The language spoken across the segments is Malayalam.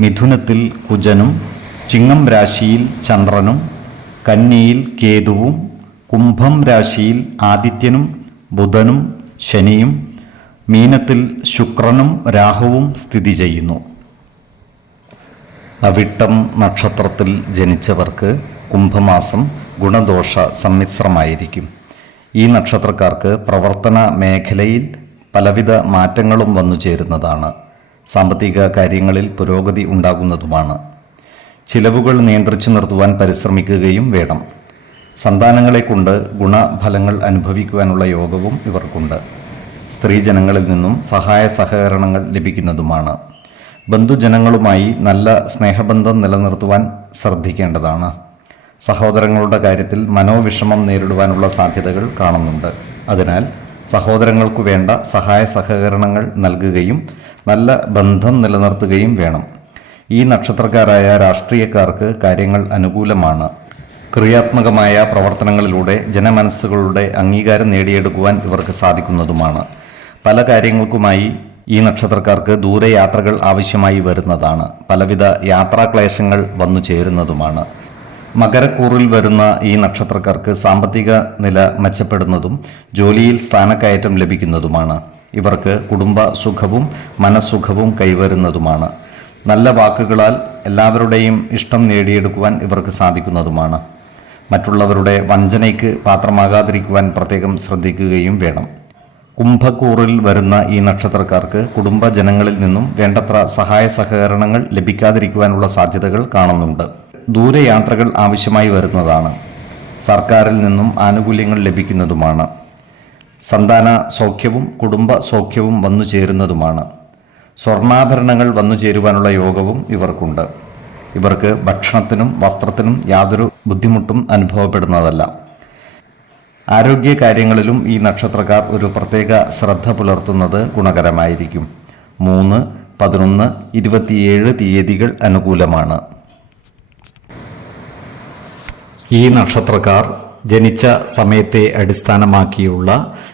മിഥുനത്തിൽ കുജനും ചിങ്ങം രാശിയിൽ ചന്ദ്രനും കന്നിയിൽ കേതുവും കുംഭം രാശിയിൽ ആദിത്യനും ബുധനും ശനിയും മീനത്തിൽ ശുക്രനും രാഹുവും സ്ഥിതി ചെയ്യുന്നു. അവിട്ടം നക്ഷത്രത്തിൽ ജനിച്ചവർക്ക് കുംഭമാസം ഗുണദോഷ സമ്മിശ്രമായിരിക്കും. ഈ നക്ഷത്രക്കാർക്ക് പ്രവർത്തന മേഖലയിൽ പലവിധ മാറ്റങ്ങളും വന്നു ചേരുന്നതാണ്. സാമ്പത്തിക കാര്യങ്ങളിൽ പുരോഗതി ഉണ്ടാകുന്നതുമാണ്. ചിലവുകൾ നിയന്ത്രിച്ചു നിർത്തുവാൻ പരിശ്രമിക്കുകയും വേണം. സന്താനങ്ങളെ കൊണ്ട് ഗുണഫലങ്ങൾ അനുഭവിക്കുവാനുള്ള യോഗവും ഇവർക്കുണ്ട്. സ്ത്രീജനങ്ങളിൽ നിന്നും സഹായ സഹകരണങ്ങൾ ലഭിക്കുന്നതുമാണ്. ബന്ധുജനങ്ങളുമായി നല്ല സ്നേഹബന്ധം നിലനിർത്തുവാൻ ശ്രദ്ധിക്കേണ്ടതാണ്. സഹോദരങ്ങളുടെ കാര്യത്തിൽ മനോവിഷമം നേരിടുവാനുള്ള സാധ്യതകൾ കാണുന്നുണ്ട്. അതിനാൽ സഹോദരങ്ങൾക്കു വേണ്ട സഹായ സഹകരണങ്ങൾ നൽകുകയും നല്ല ബന്ധം നിലനിർത്തുകയും വേണം. ഈ നക്ഷത്രക്കാരായ രാഷ്ട്രീയക്കാർക്ക് കാര്യങ്ങൾ അനുകൂലമാണ്. ക്രിയാത്മകമായ പ്രവർത്തനങ്ങളിലൂടെ ജനമനസ്സുകളുടെ അംഗീകാരം നേടിയെടുക്കുവാൻ ഇവർക്ക് സാധിക്കുന്നതുമാണ്. പല കാര്യങ്ങൾക്കുമായി ഈ നക്ഷത്രക്കാർക്ക് ദൂരയാത്രകൾ ആവശ്യമായി വരുന്നതാണ്. പലവിധ യാത്രാക്ലേശങ്ങൾ വന്നു ചേരുന്നതുമാണ്. മകരക്കൂറിൽ വരുന്ന ഈ നക്ഷത്രക്കാർക്ക് സാമ്പത്തിക നില മെച്ചപ്പെടുന്നതും ജോലിയിൽ സ്ഥാനക്കയറ്റം ലഭിക്കുന്നതുമാണ്. ഇവർക്ക് കുടുംബ സുഖവും മനസ്സുഖവും കൈവരുന്നതുമാണ്. നല്ല വാക്കുകളാൽ എല്ലാവരുടെയും ഇഷ്ടം നേടിയെടുക്കുവാൻ ഇവർക്ക് സാധിക്കുന്നതുമാണ്. മറ്റുള്ളവരുടെ വഞ്ചനയ്ക്ക് പാത്രമാകാതിരിക്കുവാൻ പ്രത്യേകം ശ്രദ്ധിക്കുകയും വേണം. കുംഭക്കൂറിൽ വരുന്ന ഈ നക്ഷത്രക്കാർക്ക് കുടുംബജനങ്ങളിൽ നിന്നും വേണ്ടത്ര സഹായ സഹകരണങ്ങൾ ലഭിക്കാതിരിക്കുവാനുള്ള സാധ്യതകൾ കാണുന്നുണ്ട്. ദൂരയാത്രകൾ ആവശ്യമായി വരുന്നതാണ്. സർക്കാരിൽ നിന്നും ആനുകൂല്യങ്ങൾ ലഭിക്കുന്നതുമാണ്. സന്താന സൗഖ്യവും കുടുംബ സൗഖ്യവും വന്നു ചേരുന്നതുമാണ്. സ്വർണാഭരണങ്ങൾ വന്നു ചേരുവാനുള്ള യോഗവും ഇവർക്കുണ്ട്. ഇവർക്ക് ഭക്ഷണത്തിനും വസ്ത്രത്തിനും യാതൊരു ബുദ്ധിമുട്ടും അനുഭവപ്പെടുന്നതല്ല. ആരോഗ്യ കാര്യങ്ങളിലും ഈ നക്ഷത്രക്കാർ ഒരു പ്രത്യേക ശ്രദ്ധ പുലർത്തുന്നത് ഗുണകരമായിരിക്കും. മൂന്ന് പതിനൊന്ന് ഇരുപത്തിയേഴ് തീയതികൾ അനുകൂലമാണ്. ഈ നക്ഷത്രക്കാർ ജനിച്ച സമയത്തെ അടിസ്ഥാനമാക്കിയുള്ള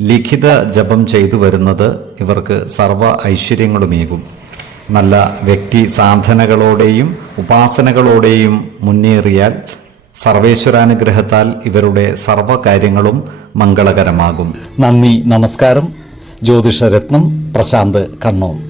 ലിഖിത ജപം ചെയ്തു വരുന്നത് ഇവർക്ക് സർവ ഐശ്വര്യങ്ങളുമേകും. നല്ല വ്യക്തി സാധനകളോടെയും ഉപാസനകളോടെയും മുന്നേറിയാൽ സർവേശ്വരാനുഗ്രഹത്താൽ ഇവരുടെ സർവകാര്യങ്ങളും മംഗളകരമാകും. നന്ദി നമസ്കാരം. ജ്യോതിഷരത്നം പ്രശാന്ത് കണ്ണോം.